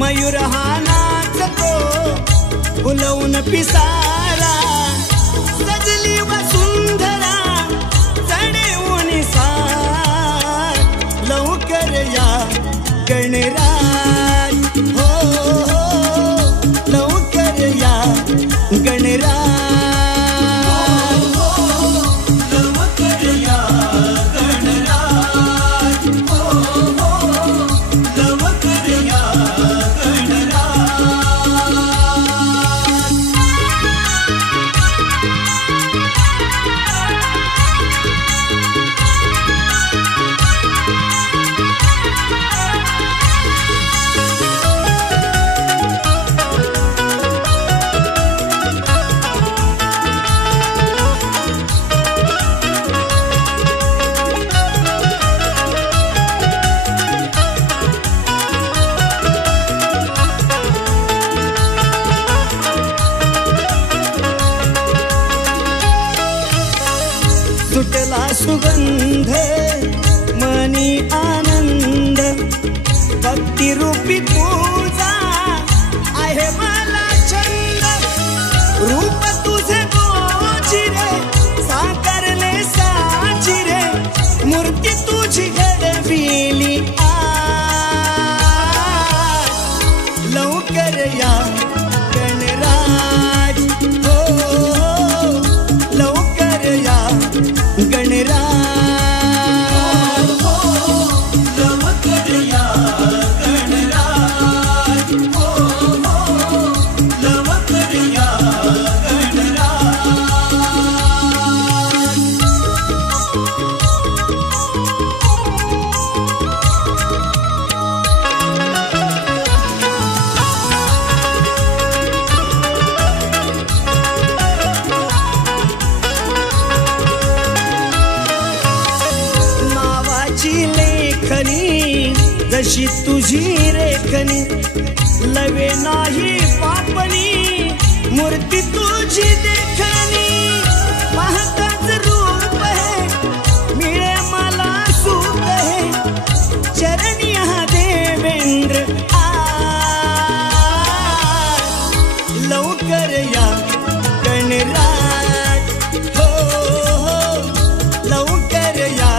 मयूर हा नाचतो फुलवून पिसारा, सजली वसुंधरा चढवून सार, लवकर या गणराज हो, लवकर या गणराज. सुटला सुगंध मनी आनंद, भक्ती रूपी पूजा आहे मला छंद. रूप तुझे गोची रे साकारले साची रे, मूर्ती तुझी घडविली आज, लवकर या गणराज हो, लवकर या गणराज हो, लवकर या गणराज हो, लवकर या गणराज. जशी तुझी रेखनी लवे नाही पापणी, मूर्ती तुझी देखणी पाहताच रूप है, मिळे मला सुख है, चरणी हा देवेंद्र आज, लवकर या गणराज हो, लवकर या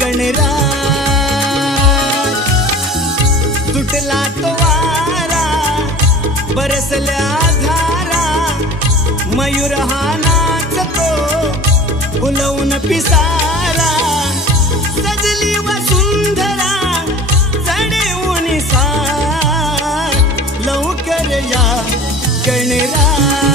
गणराज. सुटला तो वारा बरसल्या धारा, मयूर हा नाचतो फुलवून पिसारा, सजली वसुंधरा चढवून सार, लवकर या गणराज.